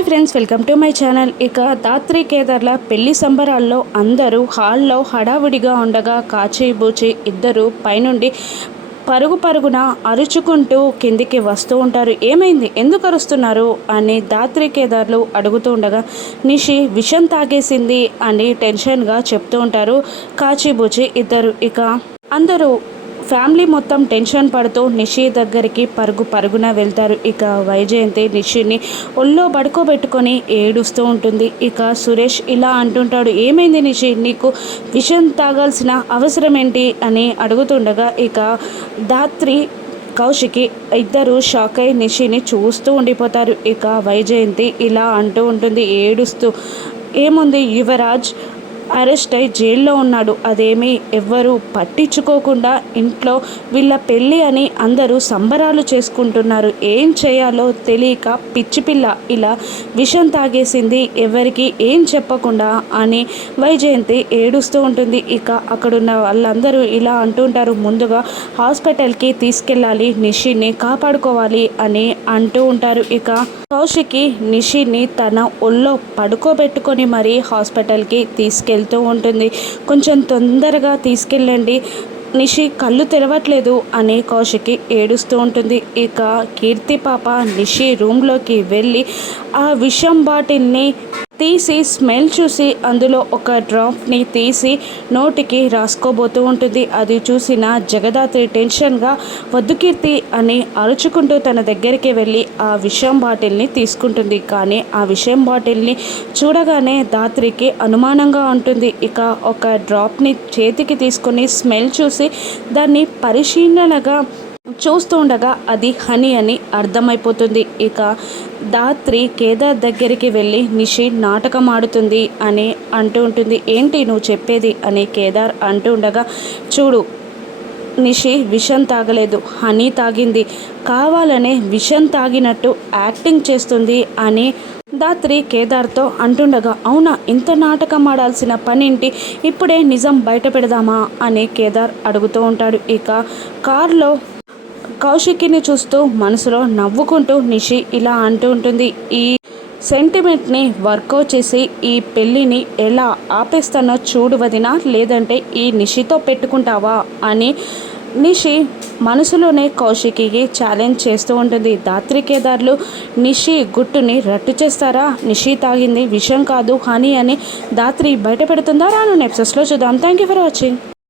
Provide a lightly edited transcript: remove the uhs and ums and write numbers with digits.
Hi friends, welcome to my channel. ఇక దాత్రి కేదార్ల పెళ్లి సంబరాల్లో అందరూ హాల్లో హడావుడిగా ఉండగా కాచి బూచి ఇద్దరు పైనుండి పరుగున అరుచుకుంటూ కిందికి వస్తూ ఉంటారు. ఏమైంది, ఎందుకు అరుస్తున్నారు అని దాత్రి కేదార్లు అడుగుతూ ఉండగా నిషి విషం తాగేసింది అని టెన్షన్గా చెప్తూ ఉంటారు కాచిబూచి ఇద్దరు. ఇక అందరూ ఫ్యామిలీ మొత్తం టెన్షన్ పడుతూ నిషి దగ్గరికి పరుగున వెళ్తారు. ఇక వైజయంతి నిషిని ఒళ్ళో పడుకోబెట్టుకొని ఏడుస్తూ ఉంటుంది. ఇక సురేష్ ఇలా అంటుంటాడు, ఏమైంది నిషి, నీకు విషం తాగాల్సిన అవసరం ఏంటి అని అడుగుతుండగా ఇక దాత్రి కౌశికి ఇద్దరు షాక్ అయి నిషిని చూస్తూ ఉండిపోతారు. ఇక వైజయంతి ఇలా అంటూ ఉంటుంది ఏడుస్తూ, ఏముంది, యువరాజ్ అరెస్ట్ అయి జైల్లో ఉన్నాడు, అదేమీ ఎవ్వరూ పట్టించుకోకుండా ఇంట్లో వీళ్ళ పెళ్ళి అని అందరూ సంబరాలు చేసుకుంటున్నారు, ఏం చేయాలో తెలియక పిచ్చిపిల్ల ఇలా విషం తాగేసింది ఎవరికి ఏం చెప్పకుండా అని వైజయంతి ఏడుస్తూ ఉంటుంది. ఇక అక్కడున్న వాళ్ళందరూ ఇలా అంటుంటారు, ముందుగా హాస్పిటల్కి తీసుకెళ్ళాలి, నిషిని కాపాడుకోవాలి అని అంటూ ఉంటారు. ఇక కౌశికి నిషిని తన ఒళ్ళో పడుకోబెట్టుకొని మరీ హాస్పిటల్కి తీసుకెళ్తూ ఉంటుంది. కొంచెం తొందరగా తీసుకెళ్ళండి, నిషి కళ్ళు తెరవట్లేదు అని కౌశికి ఏడుస్తూ ఉంటుంది. ఇక కీర్తి పాప నిషి రూమ్లోకి వెళ్ళి ఆ విషం బాటిల్ని తీసి స్మెల్ చూసి అందులో ఒక డ్రాప్ని తీసి నోటికి రాసుకోబోతూ ఉంటుంది. అది చూసిన జగదాత్రి టెన్షన్గా వద్దు కీర్తి అని అరుచుకుంటూ తన దగ్గరికి వెళ్ళి ఆ విషం బాటిల్ని తీసుకుంటుంది. కానీ ఆ విషం బాటిల్ని చూడగానే దాత్రికి అనుమానంగా ఉంటుంది. ఇక ఒక డ్రాప్ని చేతికి తీసుకొని స్మెల్ చూసి దాన్ని పరిశీలనగా చూస్తూ ఉండగా అది హనీ అని అర్థమైపోతుంది. ఇక దాత్రి కేదార్ దగ్గరికి వెళ్ళి నిషి నాటకం ఆడుతుంది అని అంటూ ఉంటుంది. ఏంటి నువ్వు చెప్పేది అని కేదార్ అంటూ ఉండగా, చూడు, నిషి విషం తాగలేదు, హనీ తాగింది, కావాలనే విషం తాగినట్టు యాక్టింగ్ చేస్తుంది అని దాత్రి కేదార్తో అంటుండగా, అవునా, ఇంత నాటకం ఆడాల్సిన పనేంటి, ఇప్పుడే నిజం బయట పెడదామా అని కేదార్ అడుగుతూ ఉంటాడు. ఇక కారులో కౌశికిని చూస్తూ మనసులో నవ్వుకుంటూ నిషి ఇలా అంటూ ఉంటుంది, ఈ సెంటిమెంట్ని వర్కౌట్ చేసి ఈ పెళ్ళిని ఎలా ఆపేస్తానో చూడు వదినా, లేదంటే ఈ నిషితో పెట్టుకుంటావా అని నిషి మనసులోనే కౌశికి ఛాలెంజ్ చేస్తూ ఉంటుంది. దాత్రి కేదార్లు నిషి గుట్టుని రట్టు చేస్తారా, నిషి తాగింది విషం కాదు హనీ అని దాత్రి బయట పెడుతుందా, రాను ఎపిసోడ్స్లో చూద్దాం. Thank you for watching.